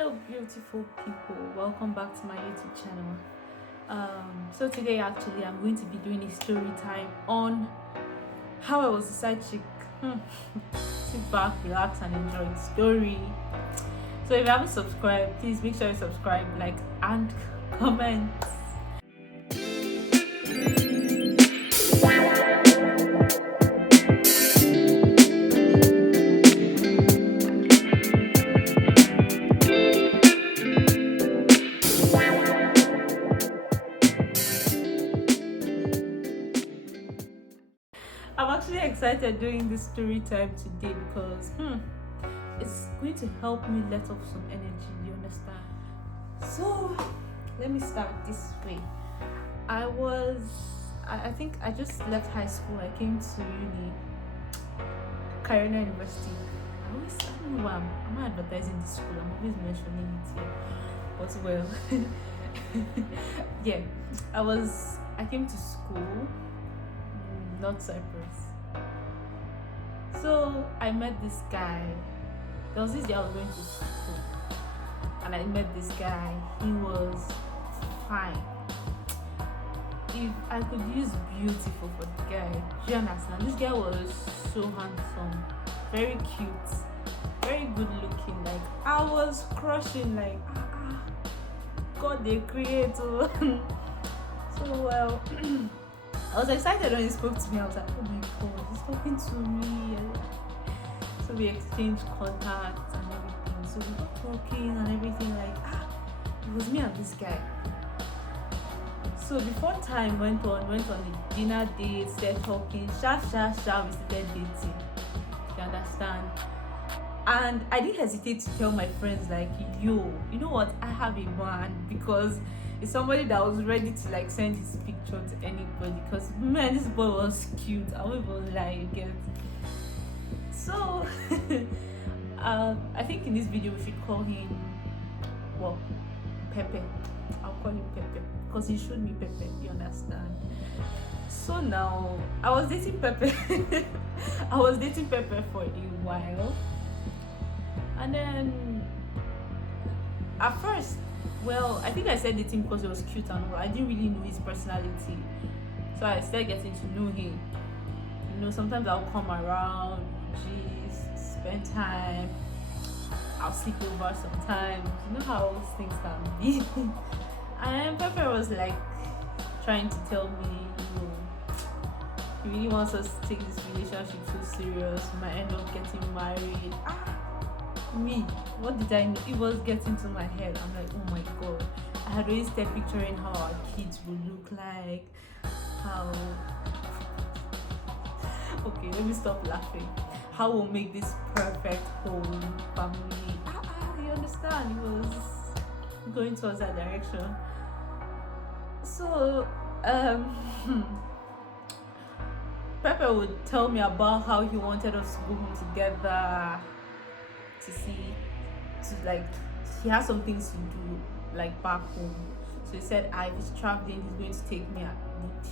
Hello beautiful people, welcome back to my YouTube channel. So today actually I'm going to be doing a story time on how I was a side chick. Sit back, relax and enjoy the story. So if you haven't subscribed, please make sure you subscribe, like and comment. I'm actually excited doing this story time today because it's going to help me let off some energy, you understand? So let me start this way. I think I just left high school. I came to uni, Carolina University. I don't know why I'm advertising this school. I'm always mentioning it here. But well, yeah, I came to school, not Cyprus. So I met this guy. There was this day I was going to school, and I met this guy. He was fine. If I could use beautiful for the guy, do you understand? This guy was so handsome, very cute, very good looking. Like I was crushing. Like God, they create. So well. I was excited when he spoke to me. I was like, oh my God, he's talking to me. So we exchanged contacts and everything. So we got talking and everything. Like, it was me and this guy. So before time went on the dinner date, started talking, we started dating. You understand? And I didn't hesitate to tell my friends, like, yo, you know what? I have a man, because it's somebody that was ready to like send his picture to anybody. Because man, this boy was cute. I won't even lie, you get. So I think in this video we should call him, well, Pepe. I'll call him Pepe because he showed me Pepe. You understand? So now I was dating Pepe. I was dating Pepe for a while, and then at first, well, I think I said dating because he was cute and all. I didn't really know his personality. So I started getting to know him. You know, sometimes I'll come around, spend time. I'll sleep over sometimes. You know how all things can be. And Pepper was like trying to tell me, you know, he really wants us to take this relationship so serious. We might end up getting married. Me, what did I know? It was getting to my head. I'm like, oh my God. I had always started picturing how our kids would look like, how okay, let me stop laughing. How we'll make this perfect home family. You understand? It was going towards that direction. So Pepper would tell me about how he wanted us to go home together, to see, to like, he has some things to do like back home. So he said, if he's traveling, he's going to take me,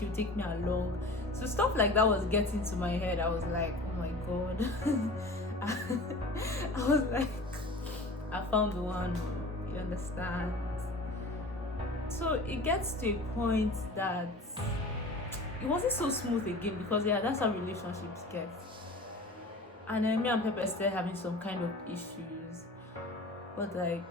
he'll take me along. So stuff like that was getting to my head. I was like, oh my God. I was like, I found the one. You understand? So it gets to a point that it wasn't so smooth again, because that's how relationships get. And then me and Pepper started having some kind of issues. But like,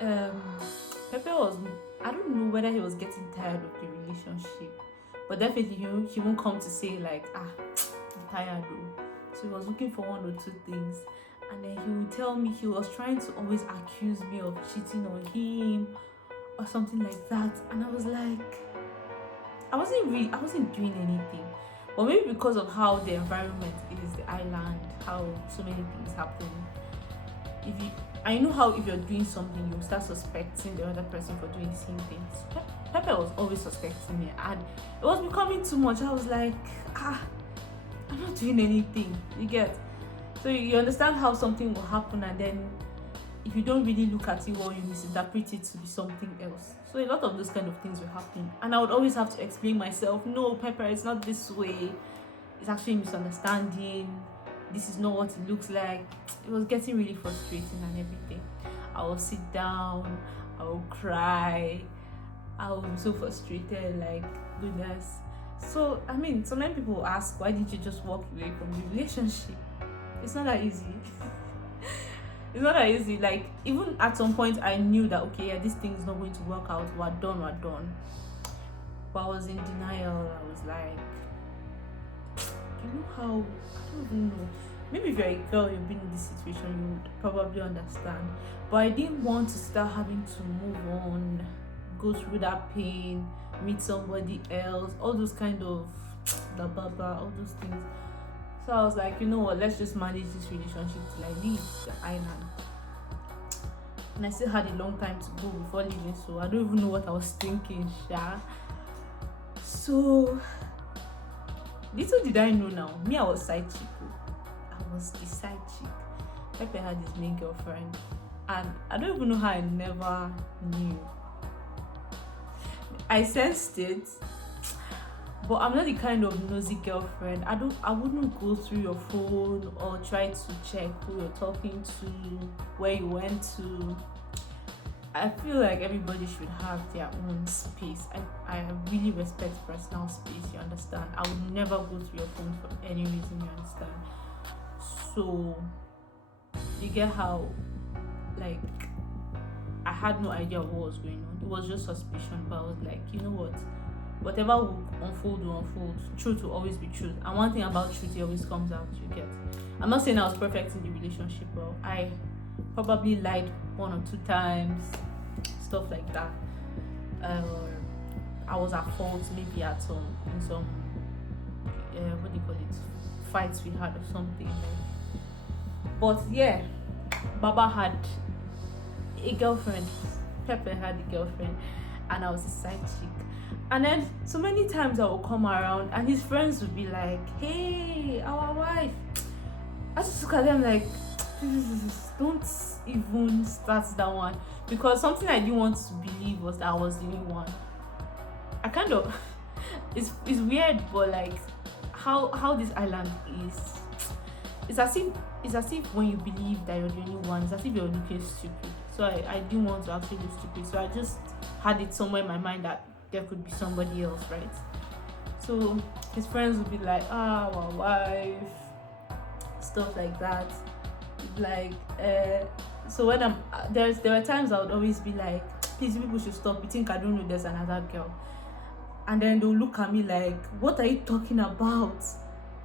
Pepper was, I don't know whether he was getting tired of the relationship, but definitely he won't come to say like, I'm tired though. So he was looking for one or two things. And then he would tell me he was trying to always accuse me of cheating on him or something like that. And I was like, I wasn't doing anything. But maybe because of how the environment is, the island, how so many things happen. I know how if you're doing something, you start suspecting the other person for doing the same things. Pepper was always suspecting me, and it was becoming too much. I was like, I'm not doing anything. You get? So you understand how something will happen, and then if you don't really look at it well, you misinterpret it to be something else. So a lot of those kind of things were happening, and I would always have to explain myself. No, Pepper, it's not this way. It's actually a misunderstanding. This is not what it looks like. It was getting really frustrating and everything. I I will sit down, I will cry, I will be so frustrated, like, goodness. So, I mean, so many people ask, why didn't you just walk away from the relationship? It's not that easy. It's not that easy. Like, even at some point, I knew that, okay, yeah, this thing is not going to work out. We're done. But I was in denial. I was like, you know how, I don't even know. Maybe if you're a girl, you've been in this situation, you would probably understand. But I didn't want to start having to move on, go through that pain, meet somebody else, all those kind of blah blah blah, all those things. So I was like, you know what, let's just manage this relationship till I leave the island. And I still had a long time to go before leaving, so I don't even know what I was thinking, Sha. So little did I know now, me, I was side chick. I was the side chick. Pepe had his main girlfriend, and I don't even know how I never knew. I sensed it, but I'm not the kind of nosy girlfriend. I wouldn't go through your phone or try to check who you're talking to, where you went to. I feel like everybody should have their own space. I really respect personal space, you understand? I would never go through your phone for any reason, you understand? So you get how, like, I had no idea what was going on. It was just suspicion, but I was like, you know what? Whatever will unfold. Truth will always be truth. And one thing about truth, it always comes out, you get. I'm not saying I was perfect in the relationship, but I probably lied 1 or 2 times, stuff like that. I was at fault maybe in some what do you call it, fights we had or something. But yeah, Baba had a girlfriend, Pepe had a girlfriend, and I was a side chick. And then so many times I would come around and his friends would be like, hey, our wife. I just look at them like, don't even start that one, because something I didn't want to believe was that I was the only one. I kind of it's weird, but like how this island is, it's as if when you believe that you're the only one, it's as if you're looking stupid. So I didn't want to actually look stupid, so I just had it somewhere in my mind that there could be somebody else, right? So his friends would be like, our wife, stuff like that. Like so when there were times I would always be like, please, people should stop, you think I don't know there's another girl? And then they'll look at me like, what are you talking about?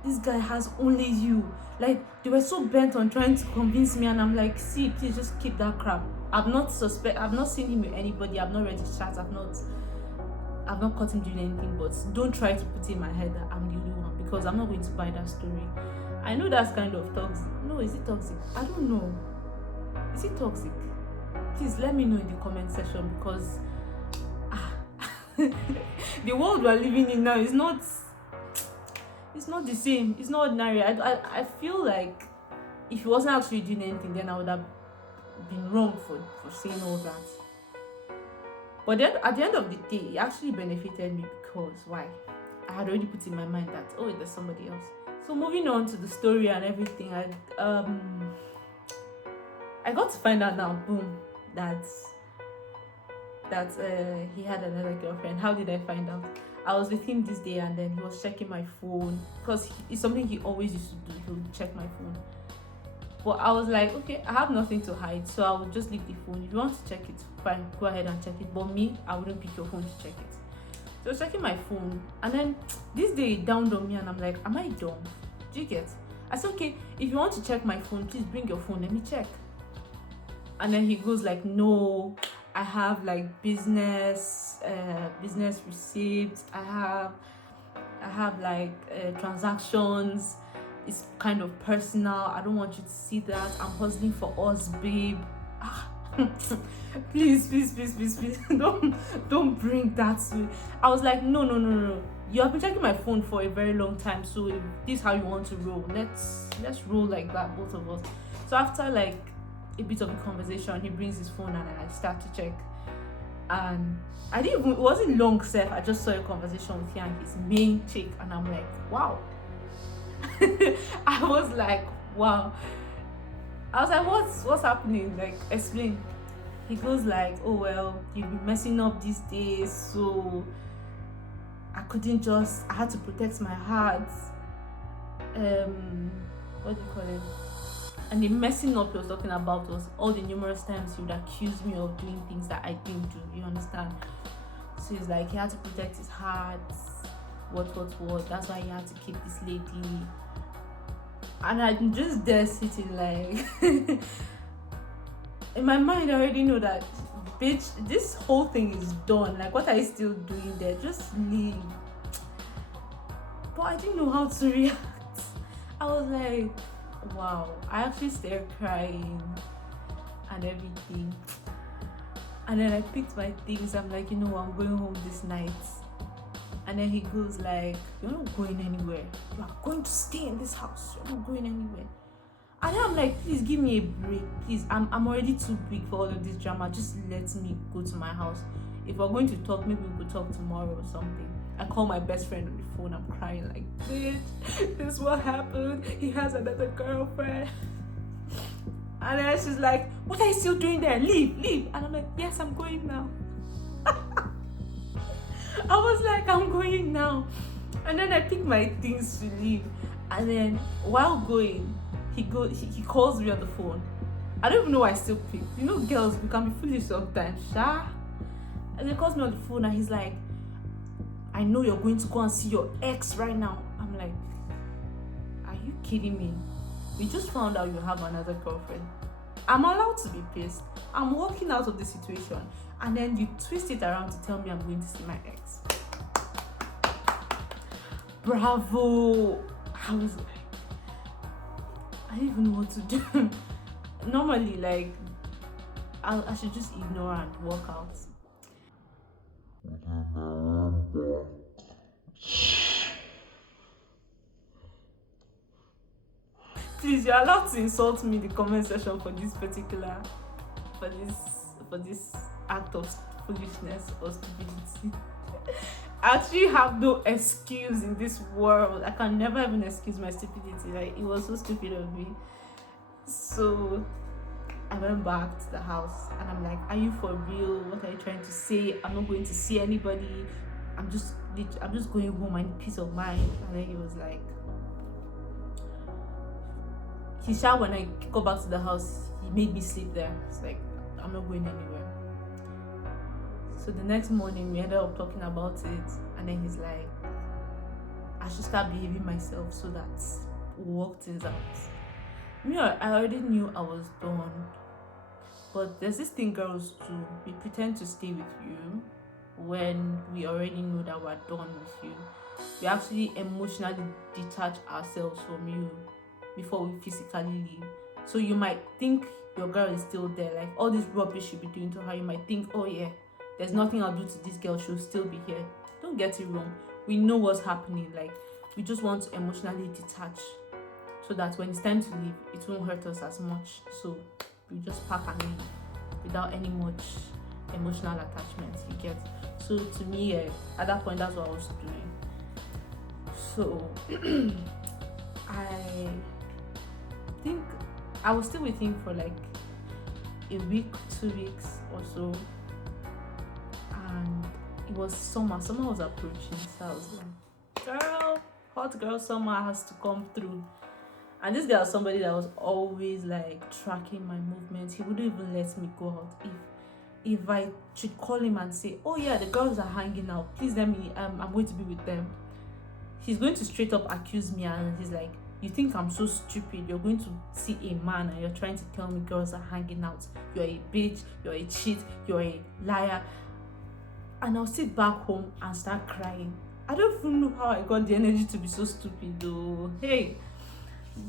This guy has only you. Like, they were so bent on trying to convince me, and I'm like, see, please just keep that crap. I've not seen him with anybody, I've not read his chat, I've not caught him doing anything, but don't try to put in my head that I'm the only one, because I'm not going to buy that story. I know that's kind of toxic. No, is it toxic? I don't know. Is it toxic? Please let me know in the comment section, because the world we're living in now is not the same. It's not ordinary. I feel like if he wasn't actually doing anything, then I would have been wrong for saying all that. But then at the end of the day, it actually benefited me, because why? I had already put in my mind that, oh, there's somebody else. So moving on to the story and everything, I got to find out now, boom, that he had another girlfriend. How did I find out? I was with him this day, and then he was checking my phone, because it's something he always used to do. He would check my phone. But I was like, okay, I have nothing to hide, so I would just leave the phone. If you want to check it, fine, go ahead and check it. But me, I wouldn't pick your phone to check it. So I was checking my phone, and then this day it dawned on me, and I'm like, am I dumb? Do you get? I said, okay, if you want to check my phone, please bring your phone, let me check. And then he goes like, no, I have like business receipts, I have like transactions, it's kind of personal, I don't want you to see that, I'm hustling for us, babe. please don't bring that to me. I was like, no, you have been checking my phone for a very long time, so if this is how you want to roll, let's roll like that, both of us. So after like a bit of a conversation, he brings his phone, and I start to check, and it wasn't long, Seth. I just saw a conversation with him and his main chick, and I'm like, wow. I was like, wow. I was like, what's happening? Like, explain. he goes like, oh well, you've been messing up these days, so I had to protect my heart. What do you call it? And the messing up he was talking about was all the numerous times he would accuse me of doing things that I didn't do. You understand? So he's like, he had to protect his heart. What? That's why he had to keep this lady. And I'm just there sitting like, in my mind, I already know that, bitch, this whole thing is done. Like, what are you still doing there? Just leave. But I didn't know how to react. I was like, wow. I actually started crying and everything. And then I picked my things. I'm like, I'm going home this night. And then he goes like, you're not going anywhere. You are going to stay in this house. You're not going anywhere. And then I'm like, please give me a break. Please, I'm already too big for all of this drama. Just let me go to my house. If we're going to talk, maybe we could talk tomorrow or something. I call my best friend on the phone. I'm crying like, bitch, this is what happened. He has another girlfriend. And then she's like, what are you still doing there? Leave. And I'm like, yes, I'm going now. I was like, I'm going now. And then I pick my things to leave. And then while going, he calls me on the phone. I don't even know why I still pick. Girls, we can be foolish sometimes, sha. And he calls me on the phone and he's like, I know you're going to go and see your ex right now. I'm like, are you kidding me? We just found out you have another girlfriend. I'm allowed to be pissed. I'm walking out of the situation. And then you twist it around to tell me I'm going to see my ex. Bravo. I was like, I don't even know what to do. Normally, like, I should just ignore and walk out. Please, you're allowed to insult me in the comment section for this act of foolishness or stupidity. I actually have no excuse in this world. I can never even excuse my stupidity. Like, it was so stupid of me. So I went back to the house and I'm like, are you for real? What are you trying to say? I'm not going to see anybody. I'm just going home. I need peace of mind. And then he was like, when I go back to the house, he made me sleep there. It's like, I'm not going anywhere. So the next morning we ended up talking about it, and then he's like, I should start behaving myself so that we'll work things out. I already knew I was done. But there's this thing girls do. We pretend to stay with you when we already know that we're done with you. We actually emotionally detach ourselves from you before we physically leave. So you might think your girl is still there, like all this rubbish you'll be doing to her, you might think, oh yeah, there's nothing I'll do to this girl, she'll still be here. Don't get it wrong. We know what's happening. Like, we just want to emotionally detach so that when it's time to leave, it won't hurt us as much. So we just pack and leave without any much emotional attachment, you get. So to me, at that point, that's what I was doing. So I think I was still with him for like a week, 2 weeks or so, and it was summer was approaching, so I was like, girl, hot girl summer has to come through. And this guy was somebody that was always like tracking my movements. He wouldn't even let me go out. If I should call him and say, oh yeah, the girls are hanging out, please let me, I'm going to be with them, he's going to straight up accuse me. And he's like, you think I'm so stupid? You're going to see a man and you're trying to tell me girls are hanging out. You're a bitch, you're a cheat, you're a liar. And I'll sit back home and start crying. I don't even know how I got the energy to be so stupid though. Hey,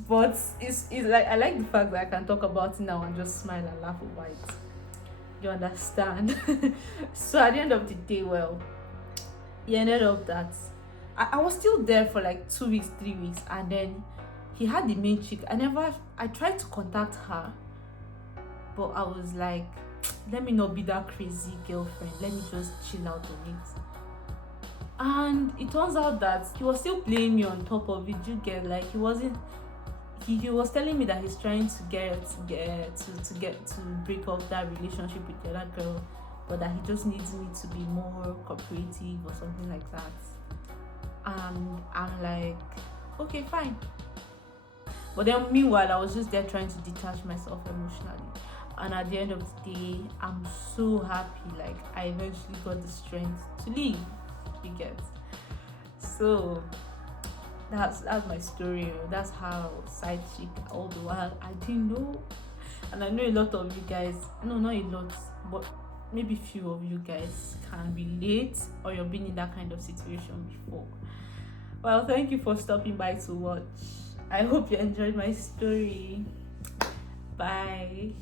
but it's like, I like the fact that I can talk about it now and just smile and laugh over it. You understand? So at the end of the day, well, he ended up that I was still there for like 2 weeks, 3 weeks, and then he had the main chick. I tried to contact her, but I was like, let me not be that crazy girlfriend, let me just chill out on it. And it turns out that he was still playing me on top of it. You get, like, he was telling me that he's trying to to break up that relationship with the other girl, but that he just needs me to be more cooperative or something like that. And I'm like, okay, fine. But then meanwhile, I was just there trying to detach myself emotionally. And at the end of the day, I'm so happy. Like, I eventually got the strength to leave. You get. So that's my story. That's how side chick all the while I didn't know. And I know a lot of you guys, no, not a lot, but maybe few of you guys can relate, or you've been in that kind of situation before. Well, thank you for stopping by to watch. I hope you enjoyed my story. Bye.